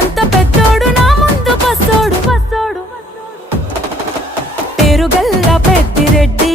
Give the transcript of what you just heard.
ఎంత పెద్దోడు నా ముందు పస్సోడు పస్సోడు పేరుగల్ల పెద్దిరెడ్డి.